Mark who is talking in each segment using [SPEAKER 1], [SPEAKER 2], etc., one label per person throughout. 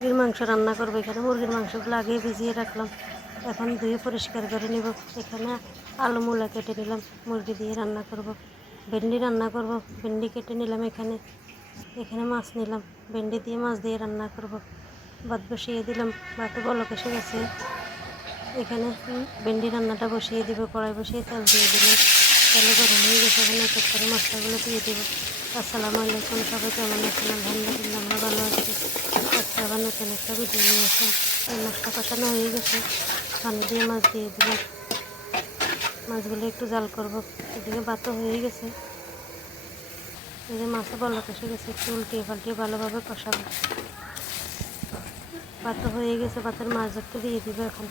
[SPEAKER 1] মুরগির মাংস রান্না করব। এখানে মুরগির মাংসগুলো আগে ভিজিয়ে রাখলাম। এখন ধুয়ে পরিষ্কার করে নিব। এখানে আলু মূলা কেটে নিলাম, মুরগি দিয়ে রান্না করব। ভেন্ডি রান্না করব, ভেন্ডি কেটে নিলাম এখানে। এখানে মাছ নিলাম, ভেন্ডি দিয়ে মাছ দিয়ে রান্না করব। ভাত বসিয়ে দিলাম, ভাতে বলক এসে গেছে। এখানে ভেন্ডি রান্নাটা বসিয়ে দিব, কড়াই বসিয়ে তেল দিয়ে দিলাম। এখানে এক এক করে মশলাগুলো দিয়ে দিব। আসসালামু আলাইকুম, সবাই কেমন আছেন? আলহামদুলিল্লাহ আমরা ভালো আছি। আজকে আবার নতুন একটা ভিডিও নিয়ে আসলাম। এই মশলা কষানো হয়ে গেছে। পানি দিয়ে মাছ দিয়ে দিলাম। মাছগুলো একটু জাল করব। এদিকে ভাতও হয়ে গেছে। এই যে মাছে বলক এসে গেছে, একটু উল্টিয়ে পাল্টিয়ে ভালোভাবে কষাবো। ভাতও হয়ে গেছে, ভাতের মাছ একটু দিয়ে দিব এখন।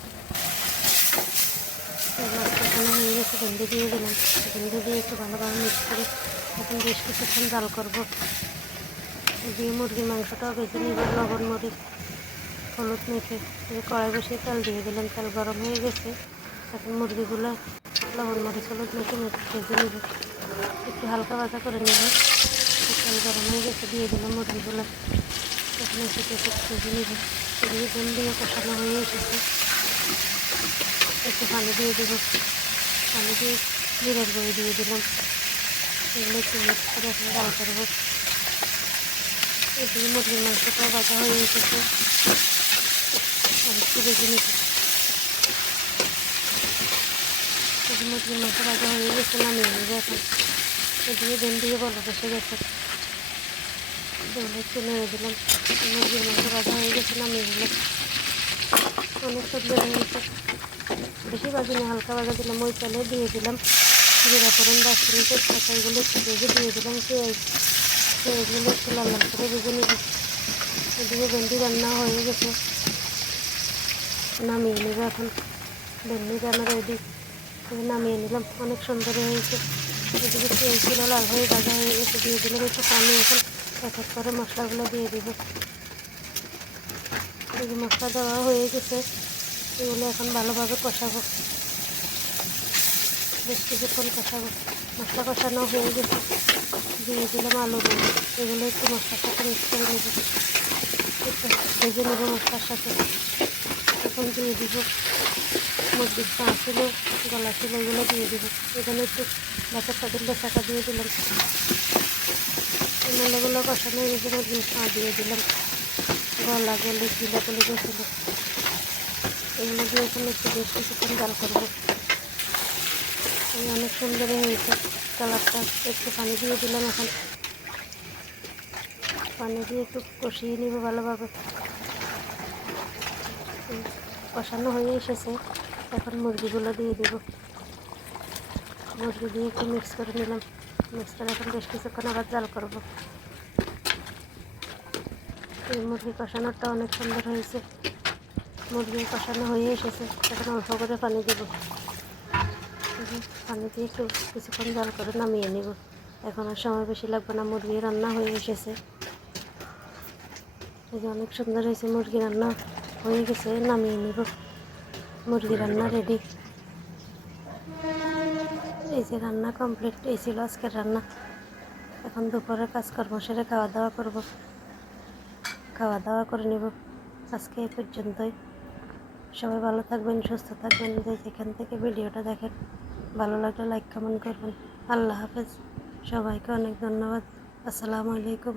[SPEAKER 1] মাছ কষানো হয়ে গেছে ভেন্ডি দিয়ে দিলাম। ভেন্ডি দিয়ে একটু ভালোভাবে মিক্স করে এখন বেশ কিছুক্ষণ জাল করব। দিয়ে মুরগির মাংসটাও বেছে নিব, লবণ, মরিচ, হলুদ মেখে। কড়াই বসিয়ে তেল দিয়ে দিলাম। তেল গরম হয়ে গেছে। এখন মুরগিগুলো লবণ, মরিচ, হলুদ মেখে মেখে ভেজে নিব। একটু হালকা ভাজা করে নেব। তেল গরম হয়ে গেছে, দিয়ে দিলাম মুরগিগুলো। এখন একটু একটু ভেজে নিব। ডিম দিয়ে কষানো হয়ে এসেছে। একটু পানি দিয়ে দেব। পানি দিয়ে জিরের গুঁড়ি দিয়ে দিলাম, এগুলো একটু মিক্স এখন ডাল করব। এদিকে মুরগির মাংসটাও ভাজা হয়ে এসেছে আমি একটু ভেজে নিচ্ছি মুরগির মাংস ভাজা হয়ে গেছে, নামিয়ে নেবে এখন। এদিকে দিয়ে বলো বসে গেছে। এগুলো একটু দিলাম। মুরগির মাংস ভাজা হয়ে গেছে, নামিয়ে নিলাম। অনেক সুন্দর হয়েছে বেশি ভাজিনি হালকা ভাজা দিলাম, ওই তেলে দিয়ে দিলাম। জিরা ফোড়ন তেজপাতা এগুলো একটু ভেজে দিয়ে দিলাম, পেঁয়াজ, পেঁয়াজগুলো একটু লাল লাল করে ভেজে নিব। এদিকে ভেন্ডি রান্না হয়ে গেছে। নামিয়ে নেব এখন। ভেন্ডি রান্না রেডি নামিয়ে নিলাম, অনেক সুন্দর হয়েছে। এদিকে পেঁয়াজগুলো লাল হয়ে ভাজা হয়ে গেছে, দিয়ে দিলাম একটু পানি এখন। এক এক করে মশলাগুলো দিয়ে দিব। মশলা দেওয়া হয়ে গেছে। এগুলো এখন ভালোভাবে কষাবো। বেশ কিছুক্ষণ কষাবো। মশলা কষানো হয়ে গেছে। দিয়ে দিলাম আলু এগুলো একটু মশলার সাথে মিক্স করে নেব। ভেজে নেব মশলার সাথে। এখন দিয়ে দিব মুরগির পা ছিল, গলা ছিল, এগুলো দিয়ে দিব। এখানে একটু বাচ্চার পাতিলটা শাখা দিয়ে দিলাম। মূলগুলো কষানো মুরগির পা দিয়ে দিলাম। গলা গলে গিলা গলে গেছিল। এগুলো দিয়ে এখন একটু বেশ কিছুক্ষণ জাল করব। অনেক সুন্দর হয়েছে কালারটা। একটু পানি দিয়ে দিলাম এখন। পানি দিয়ে একটু কষিয়ে নিব ভালোভাবে। কষানো হয়ে এসেছে। এখন মুরগিগুলো দিয়ে দিব। মুরগি দিয়ে একটু মিক্স করে নিলাম। মিক্স করে এখন বেশ কিছুক্ষণ আবার জাল করব। এই মুরগি কষানোটা অনেক সুন্দর হয়েছে। মুরগি কষানো হয়ে এসেছে। এখন অল্প করে পানি দেব। পানি দিয়ে একটু কিছুক্ষণ জাল করে নামিয়ে নিব। এখন আর সময় বেশি লাগবে না মুরগি রান্না হয়ে এসেছে। এই যে অনেক সুন্দর হয়েছে মুরগি রান্না হয়ে গেছে নামিয়ে নিব। মুরগি রান্না রেডি এই যে রান্না কমপ্লিট এই ছিল আজকের রান্না। এখন দুপুরে কাজকর্ম সেরে খাওয়া দাওয়া করব। খাওয়া দাওয়া করে নেব। আজকে এ পর্যন্তই। সবাই ভালো থাকবেন, সুস্থ থাকবেন, যে যেখান থেকে ভিডিওটা দেখেন, ভালো লাগলে লাইক কমেন্ট করবেন। আল্লাহ হাফেজ। সবাইকে অনেক ধন্যবাদ। আসসালামু আলাইকুম।